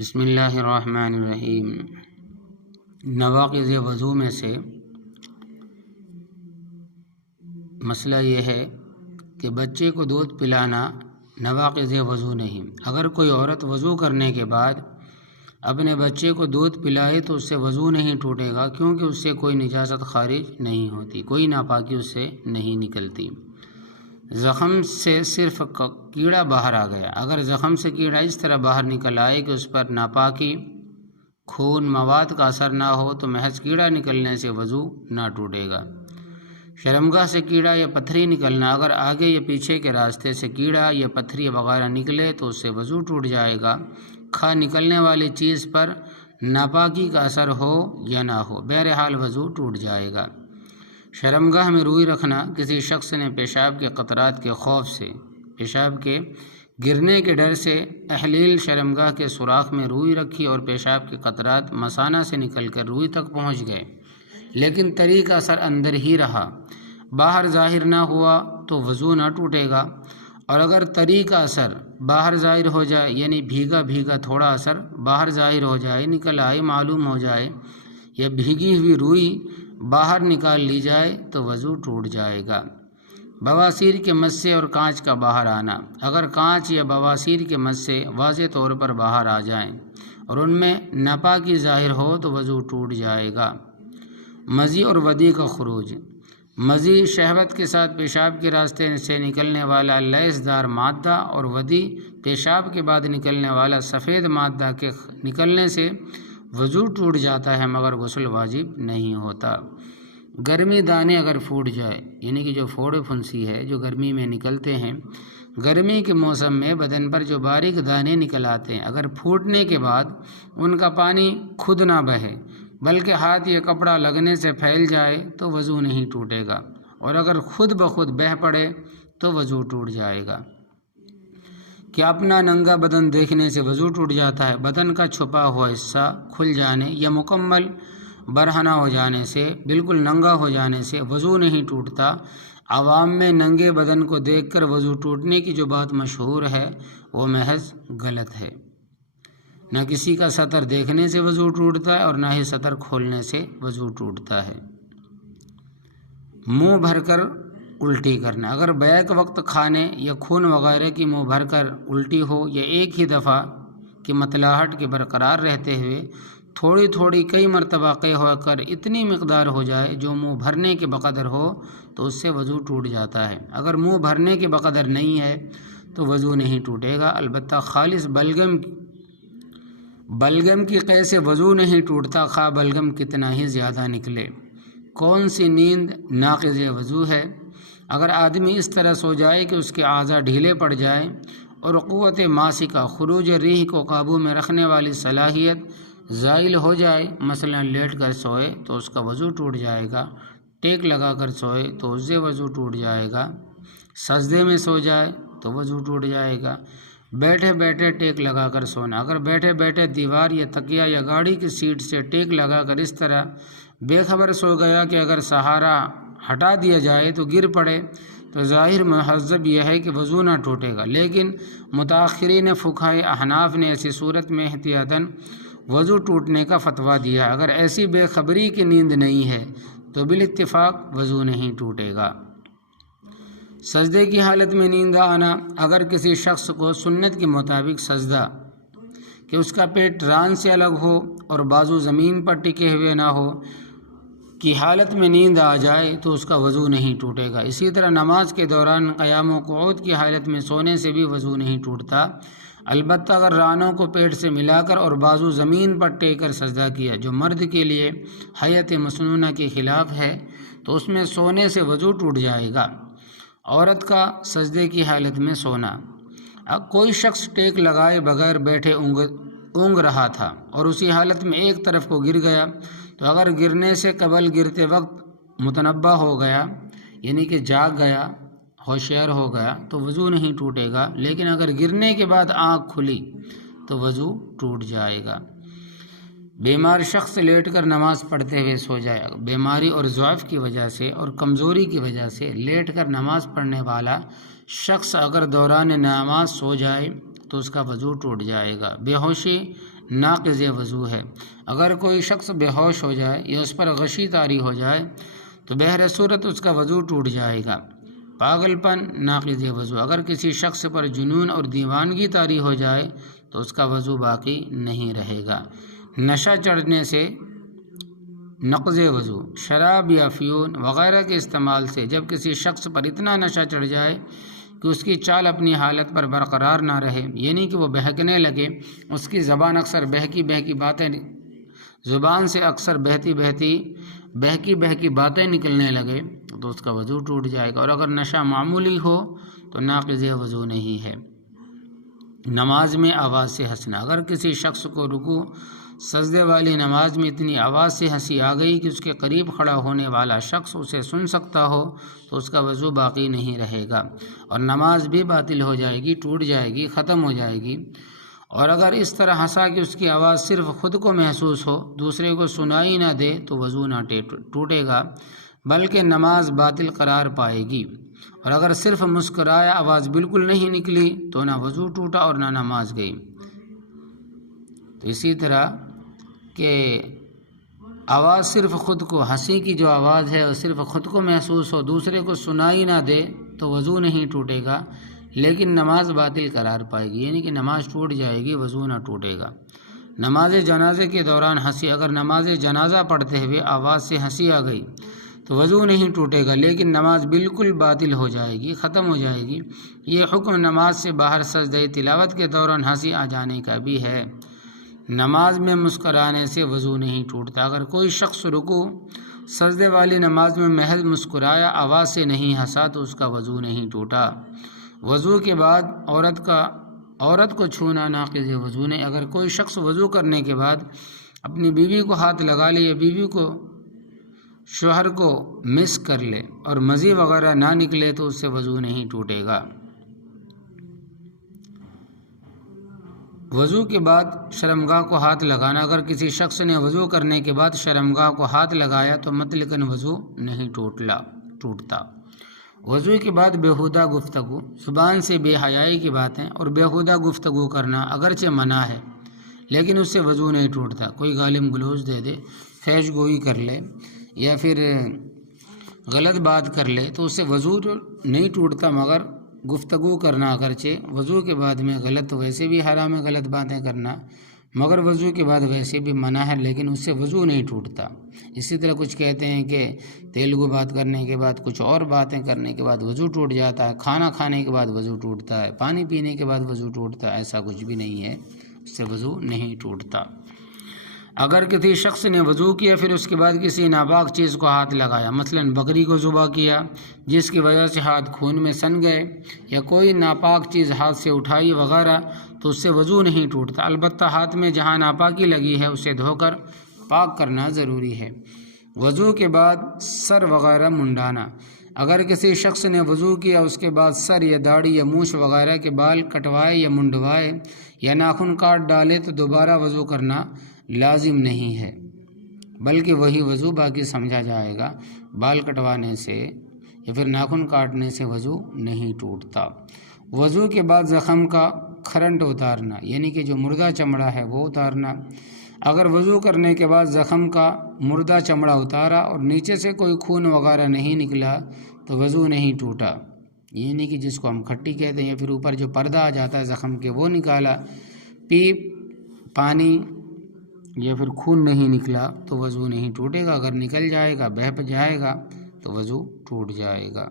بسم اللہ الرحمن الرحیم۔ نواقض وضو میں سے مسئلہ یہ ہے کہ بچے کو دودھ پلانا نواقض وضو نہیں۔ اگر کوئی عورت وضو کرنے کے بعد اپنے بچے کو دودھ پلائے تو اس سے وضو نہیں ٹوٹے گا، کیونکہ اس سے کوئی نجاست خارج نہیں ہوتی، کوئی ناپاکی اس سے نہیں نکلتی۔ زخم سے صرف کیڑا باہر آ گیا، اگر زخم سے کیڑا اس طرح باہر نکل آئے کہ اس پر ناپاکی خون مواد کا اثر نہ ہو تو محض کیڑا نکلنے سے وضو نہ ٹوٹے گا۔ شرمگاہ سے کیڑا یا پتھری نکلنا، اگر آگے یا پیچھے کے راستے سے کیڑا یا پتھری وغیرہ نکلے تو اس سے وضو ٹوٹ جائے گا، خواہ نکلنے والی چیز پر ناپاکی کا اثر ہو یا نہ ہو، بہرحال وضو ٹوٹ جائے گا۔ شرمگاہ میں روئی رکھنا، کسی شخص نے پیشاب کے قطرات کے خوف سے، پیشاب کے گرنے کے ڈر سے احلیل شرمگاہ کے سوراخ میں روئی رکھی اور پیشاب کے قطرات مثانہ سے نکل کر روئی تک پہنچ گئے، لیکن تری کا اثر اندر ہی رہا، باہر ظاہر نہ ہوا تو وضو نہ ٹوٹے گا۔ اور اگر تری کا اثر باہر ظاہر ہو جائے، یعنی بھیگا بھیگا تھوڑا اثر باہر ظاہر ہو جائے، نکل آئے، معلوم ہو جائے، یا بھیگی ہوئی روئی باہر نکال لی جائے تو وضو ٹوٹ جائے گا۔ بواسیر کے مسے اور کانچ کا باہر آنا، اگر کانچ یا بواسیر کے مسے واضح طور پر باہر آ جائیں اور ان میں ناپاکی ظاہر ہو تو وضو ٹوٹ جائے گا۔ مزی اور ودی کا خروج، مزی شہوت کے ساتھ پیشاب کے راستے سے نکلنے والا لیس دار مادہ اور ودی پیشاب کے بعد نکلنے والا سفید مادہ کے نکلنے سے وضو ٹوٹ جاتا ہے، مگر غسل واجب نہیں ہوتا۔ گرمی دانے اگر پھوٹ جائے، یعنی کہ جو پھوڑے پھنسی ہے جو گرمی میں نکلتے ہیں، گرمی کے موسم میں بدن پر جو باریک دانے نکل آتے ہیں، اگر پھوٹنے کے بعد ان کا پانی خود نہ بہے بلکہ ہاتھ یا کپڑا لگنے سے پھیل جائے تو وضو نہیں ٹوٹے گا، اور اگر خود بخود بہہ پڑے تو وضو ٹوٹ جائے گا۔ کیا اپنا ننگا بدن دیکھنے سے وضو ٹوٹ جاتا ہے؟ بدن کا چھپا ہوا حصہ کھل جانے یا مکمل برہنہ ہو جانے سے، بالکل ننگا ہو جانے سے وضو نہیں ٹوٹتا۔ عوام میں ننگے بدن کو دیکھ کر وضو ٹوٹنے کی جو بات مشہور ہے وہ محض غلط ہے۔ نہ کسی کا سطر دیکھنے سے وضو ٹوٹتا ہے اور نہ ہی سطر کھولنے سے وضو ٹوٹتا ہے۔ منہ بھر کر الٹی کرنا، اگر بیک وقت کھانے یا خون وغیرہ کی منہ بھر کر الٹی ہو یا ایک ہی دفعہ کی متلاحٹ کے برقرار رہتے ہوئے تھوڑی تھوڑی کئی مرتبہ قے ہو کر اتنی مقدار ہو جائے جو منہ بھرنے کے بقدر ہو تو اس سے وضو ٹوٹ جاتا ہے۔ اگر منہ بھرنے کے بقدر نہیں ہے تو وضو نہیں ٹوٹے گا، البتہ خالص بلگم کی قے سے وضو نہیں ٹوٹتا، خواہ بلگم کتنا ہی زیادہ نکلے۔ کون سی نیند ناقض وضو ہے؟ اگر آدمی اس طرح سو جائے کہ اس کے اعضاء ڈھیلے پڑ جائیں اور قوت ماسکہ خروج ریح کو قابو میں رکھنے والی صلاحیت زائل ہو جائے، مثلا لیٹ کر سوئے تو اس کا وضو ٹوٹ جائے گا، ٹیک لگا کر سوئے تو اس سے وضو ٹوٹ جائے گا، سجدے میں سو جائے تو وضو ٹوٹ جائے گا۔ بیٹھے بیٹھے ٹیک لگا کر سونا، اگر بیٹھے بیٹھے دیوار یا تکیہ یا گاڑی کی سیٹ سے ٹیک لگا کر اس طرح بے خبر سو گیا کہ اگر سہارا ہٹا دیا جائے تو گر پڑے تو ظاہر مہذب یہ ہے کہ وضو نہ ٹوٹے گا، لیکن متاخرین فقہائے احناف نے ایسی صورت میں احتیاطاً وضو ٹوٹنے کا فتویٰ دیا۔ اگر ایسی بے خبری کی نیند نہیں ہے تو بالاتفاق وضو نہیں ٹوٹے گا۔ سجدے کی حالت میں نیند آنا، اگر کسی شخص کو سنت کے مطابق سجدہ کہ اس کا پیٹ ران سے الگ ہو اور بازو زمین پر ٹکے ہوئے نہ ہو کی حالت میں نیند آ جائے تو اس کا وضو نہیں ٹوٹے گا۔ اسی طرح نماز کے دوران قیام و قعود کی حالت میں سونے سے بھی وضو نہیں ٹوٹتا، البتہ اگر رانوں کو پیٹ سے ملا کر اور بازو زمین پر ٹیک کر سجدہ کیا، جو مرد کے لیے حیت مسنونہ کے خلاف ہے، تو اس میں سونے سے وضو ٹوٹ جائے گا۔ عورت کا سجدے کی حالت میں سونا، کوئی شخص ٹیک لگائے بغیر بیٹھے اونگ رہا تھا اور اسی حالت میں ایک طرف کو گر گیا تو اگر گرنے سے قبل گرتے وقت متنبہ ہو گیا، یعنی کہ جاگ گیا، ہوشیار ہو گیا تو وضو نہیں ٹوٹے گا، لیکن اگر گرنے کے بعد آنکھ کھلی تو وضو ٹوٹ جائے گا۔ بیمار شخص لیٹ کر نماز پڑھتے ہوئے سو جائے، بیماری اور ضعف کی وجہ سے اور کمزوری کی وجہ سے لیٹ کر نماز پڑھنے والا شخص اگر دوران نماز سو جائے تو اس کا وضو ٹوٹ جائے گا۔ بے ہوشی ناقض وضو ہے۔ اگر کوئی شخص بے ہوش ہو جائے یا اس پر غشی طاری ہو جائے تو بہر صورت اس کا وضو ٹوٹ جائے گا۔ پاگل پن ناقض وضو، اگر کسی شخص پر جنون اور دیوانگی طاری ہو جائے تو اس کا وضو باقی نہیں رہے گا۔ نشہ چڑھنے سے نقض وضو، شراب یا افیون وغیرہ کے استعمال سے جب کسی شخص پر اتنا نشہ چڑھ جائے کہ اس کی چال اپنی حالت پر برقرار نہ رہے، یعنی کہ وہ بہکنے لگے، اس کی زبان اکثر بہکی باتیں زبان سے اکثر بہکی باتیں نکلنے لگے تو اس کا وضو ٹوٹ جائے گا، اور اگر نشہ معمولی ہو تو ناقض وضو نہیں ہے۔ نماز میں آواز سے ہنسنا، اگر کسی شخص کو رکوع سجدے والی نماز میں اتنی آواز سے ہنسی آ گئی کہ اس کے قریب کھڑا ہونے والا شخص اسے سن سکتا ہو تو اس کا وضو باقی نہیں رہے گا اور نماز بھی باطل ہو جائے گی، ٹوٹ جائے گی، ختم ہو جائے گی۔ اور اگر اس طرح ہنسا کہ اس کی آواز صرف خود کو محسوس ہو، دوسرے کو سنائی نہ دے تو وضو نہ ٹوٹے گا بلکہ نماز باطل قرار پائے گی، اور اگر صرف مسکرایا، آواز بالکل نہیں نکلی تو نہ وضو ٹوٹا اور نہ نماز گئی۔ تو اسی طرح کہ آواز صرف خود کو، ہنسی کی جو آواز ہے وہ صرف خود کو محسوس ہو، دوسرے کو سنائی نہ دے تو وضو نہیں ٹوٹے گا لیکن نماز باطل قرار پائے گی، یعنی کہ نماز ٹوٹ جائے گی، وضو نہ ٹوٹے گا۔ نماز جنازے کے دوران ہنسی، اگر نماز جنازہ پڑھتے ہوئے آواز سے ہنسی آ گئی تو وضو نہیں ٹوٹے گا لیکن نماز بالکل باطل ہو جائے گی، ختم ہو جائے گی۔ یہ حکم نماز سے باہر سجدہ تلاوت کے دوران ہنسی آ جانے کا بھی ہے۔ نماز میں مسکرانے سے وضو نہیں ٹوٹتا، اگر کوئی شخص رکوع سجدے والی نماز میں محض مسکرایا، آواز سے نہیں ہنسا تو اس کا وضو نہیں ٹوٹا۔ وضو کے بعد عورت کو چھونا ناقض وضو نہیں، اگر کوئی شخص وضو کرنے کے بعد اپنی بیوی کو ہاتھ لگا لے یا بیوی کو شوہر کو مس کر لے اور مزی وغیرہ نہ نکلے تو اس سے وضو نہیں ٹوٹے گا۔ وضو کے بعد شرمگاہ کو ہاتھ لگانا، اگر کسی شخص نے وضو کرنے کے بعد شرمگاہ کو ہاتھ لگایا تو مطلقاً وضو نہیں ٹوٹتا۔ وضو کے بعد بیہودہ گفتگو، زبان سے بے حیائی کی باتیں اور بیہودہ گفتگو کرنا اگرچہ منع ہے لیکن اس سے وضو نہیں ٹوٹتا۔ کوئی گالم گلوچ دے دے، فحش گوئی کر لے یا پھر غلط بات کر لے تو اس سے وضو نہیں ٹوٹتا، مگر گفتگو کرنا اگرچہ وضو کے بعد میں غلط، ویسے بھی حرام ہے غلط باتیں کرنا، مگر وضو کے بعد ویسے بھی منع ہے لیکن اس سے وضو نہیں ٹوٹتا۔ اسی طرح کچھ کہتے ہیں کہ تیلگو بات کرنے کے بعد، کچھ اور باتیں کرنے کے بعد وضو ٹوٹ جاتا ہے، کھانا کھانے کے بعد وضو ٹوٹتا ہے، پانی پینے کے بعد وضو ٹوٹتا ہے، ایسا کچھ بھی نہیں ہے، اس سے وضو نہیں ٹوٹتا۔ اگر کسی شخص نے وضو کیا پھر اس کے بعد کسی ناپاک چیز کو ہاتھ لگایا، مثلا بکری کو ذبح کیا جس کی وجہ سے ہاتھ خون میں سن گئے، یا کوئی ناپاک چیز ہاتھ سے اٹھائی وغیرہ، تو اس سے وضو نہیں ٹوٹتا، البتہ ہاتھ میں جہاں ناپاکی لگی ہے اسے دھو کر پاک کرنا ضروری ہے۔ وضو کے بعد سر وغیرہ منڈانا، اگر کسی شخص نے وضو کیا اس کے بعد سر یا داڑھی یا مونچھ وغیرہ کے بال کٹوائے یا منڈوائے یا ناخن کاٹ ڈالے تو دوبارہ وضو کرنا لازم نہیں ہے بلکہ وہی وضو باقی سمجھا جائے گا۔ بال کٹوانے سے یا پھر ناخن کاٹنے سے وضو نہیں ٹوٹتا۔ وضو کے بعد زخم کا کھرنٹ اتارنا، یعنی کہ جو مردہ چمڑا ہے وہ اتارنا، اگر وضو کرنے کے بعد زخم کا مردہ چمڑا اتارا اور نیچے سے کوئی خون وغیرہ نہیں نکلا تو وضو نہیں ٹوٹا، یعنی کہ جس کو ہم کھٹی کہتے ہیں، یا پھر اوپر جو پردہ آ جاتا ہے زخم کے وہ نکالا، پانی یا پھر خون نہیں نکلا تو وضو نہیں ٹوٹے گا، اگر نکل جائے گا، بہہ جائے گا تو وضو ٹوٹ جائے گا۔